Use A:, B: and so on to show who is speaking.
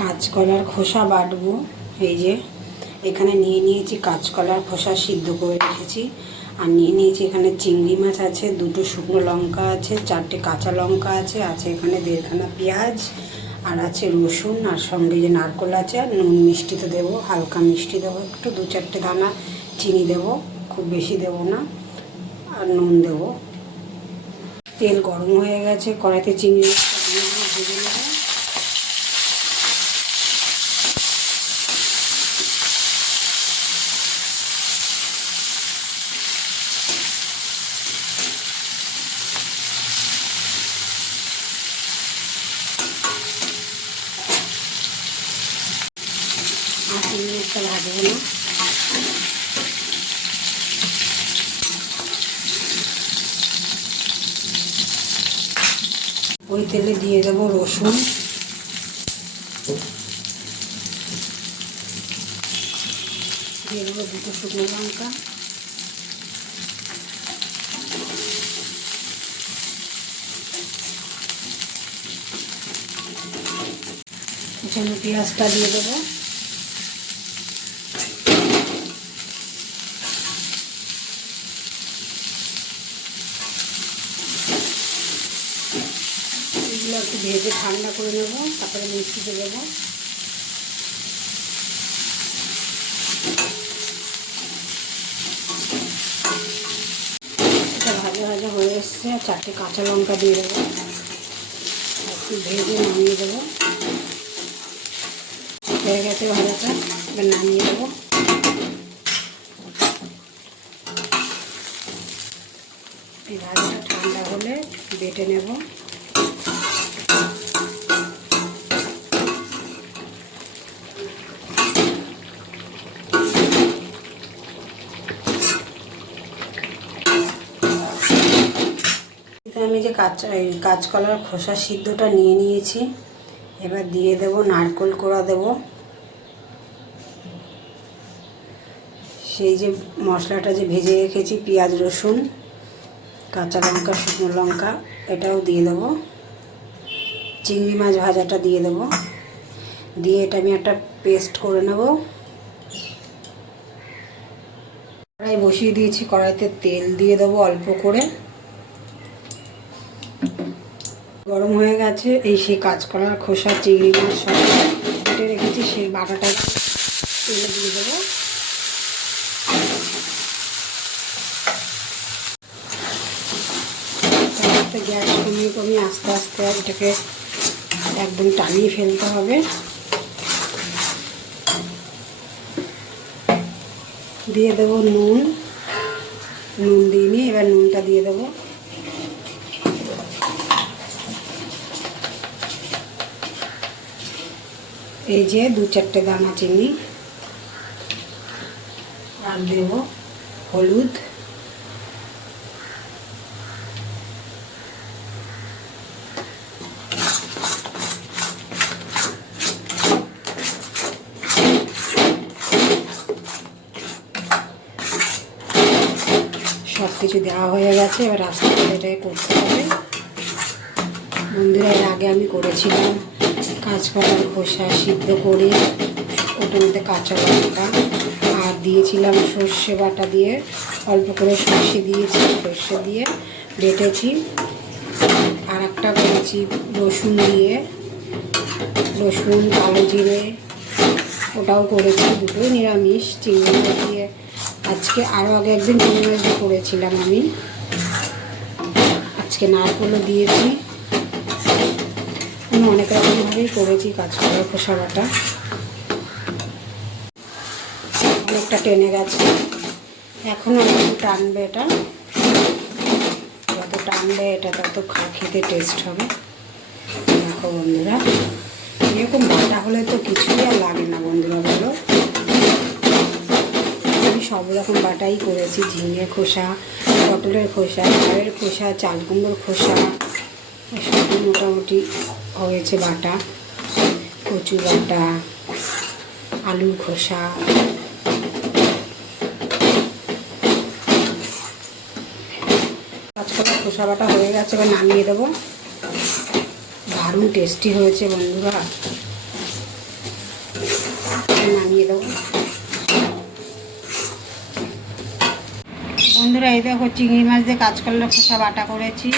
A: কাঁচকলার খোসা বাটবো, এই যে। এখানে নিয়ে নিয়েছি কাঁচকলার খোসা সিদ্ধ করে রেখেছি। আর নিয়ে নিয়েছি এখানে চিংড়ি মাছ আছে, দুটো শুকনো লঙ্কা আছে, চারটে কাঁচা লঙ্কা আছে আছে এখানে দেড়খানা পেঁয়াজ, আর আছে রসুন, আর সঙ্গে যে নারকোল আছে, আর নুন মিষ্টি তো দেবো, হালকা মিষ্টি দেবো একটু, দু চারটে দানা চিনি দেবো, খুব বেশি দেবো না, আর নুন দেবো। তেল গরম হয়ে গেছে, কড়াইতে চিংড়ি ভেজে নেব আর চিংড়ি মাছটা ভাজবো না। ওই তেলে দিয়ে দেবো রসুন। দিয়ে দেবো দুটো শুকনো লঙ্কা। পেঁয়াজটা দিয়ে দেবো। এগুলো একটু ভেজে ঠান্ডা করে নেব, তারপরে মিষ্টি মিষ্টিতে দেবো। এটা ভাজা ভাজা হয়ে এসছে আর চারটে কাঁচা লঙ্কা দিয়ে দেবো। একটু ভেজে নামিয়ে দেবো। হয়ে গেছে ভাজাটা, এবার নামিয়ে দেবো। এই ভাজাটা ঠান্ডা হলে বেটে নেব। আমি যে কাঁচা কাঁচকলার খোসা সিদ্ধটা নিয়ে নিয়েছি। এবার দিয়ে দেব, নারকোল কোড়া দেব। সেই যে মশলাটা যে ভেজে রেখেছি, পেঁয়াজ, রসুন, কাঁচা লঙ্কা, শুকনো লঙ্কা, এটাও দিয়ে দেবো। চিংড়ি মাছ ভাজাটা দিয়ে দেবো। দিয়ে এটা আমি একটা পেস্ট করে নেব। কড়াই বসিয়ে দিয়েছি, কড়াইতে তেল দিয়ে দেবো অল্প করে। গরম হয়ে গেছে, এই সেই কাঁচকলার খোসা চিংড়ি মাছ সব কেটে রেখেছি, সেই বাটাটা তেলে দিয়ে দেবো। গ্যাস কমিয়ে কমিয়ে আস্তে আস্তে এটাকে একদম টানিয়ে ফেলতে হবে। দিয়ে দেবো নুন নুন দিয়ে নিয়ে এবার নুনটা দিয়ে দেবো। এই যে দু চারটে দানা চিনি, আর দেবো হলুদ। সব কিছু দেওয়া হয়ে গেছে, এবার আস্তে আস্তে এটাকে করতে হবে। বন্ধুরা এর আগে আমি করেছিলাম। কাঁচকলার খোসা সিদ্ধ করে ওটার মধ্যে কাঁচা লঙ্কা আর দিয়েছিলাম সর্ষে বাটা দিয়ে অল্প করে সর্ষে দিয়েছি, সর্ষে দিয়ে বেটেছি। আর একটা করেছি রসুন দিয়ে, রসুন, কালো জিরে, ওটাও করেছি দুটোই নিরামিষ, চিংড়ি মাছ দিয়ে। আজকে আরও আগে একদিন চিংড়ি মাছ করেছিলাম আমি। আজকে নারকলও দিয়েছি। অনেক রকমভাবেই করেছি কাজ করার খোসা বাটা অনেকটা টেনে গেছে। এখনও একটু টানবে এটা। যত টানবে এটা তত খেতে টেস্ট হবে। দেখো বন্ধুরা, এরকম বাটা হলে তো কিছুই আর লাগে না বন্ধুরা, বলো। আমি সব রকম বাটাই করেছি, ঝিঙে খোসা, পটলের খোসা লাউয়ের খোসা, চাল কুমড়োর খোসা সবই মোটামুটি। হয়েছে বাটা কচু বাটা, আলুর খোসা। খোসা বাটা হয়ে গেছে, এবার নামিয়ে দেবো। দারুণ টেস্টি হয়েছে বন্ধুরা। নামিয়ে দেবো। বন্ধুরা, এই দেখো চিংড়ি মাছ দিয়ে কাঁচকলার খোসা বাটা করেছি।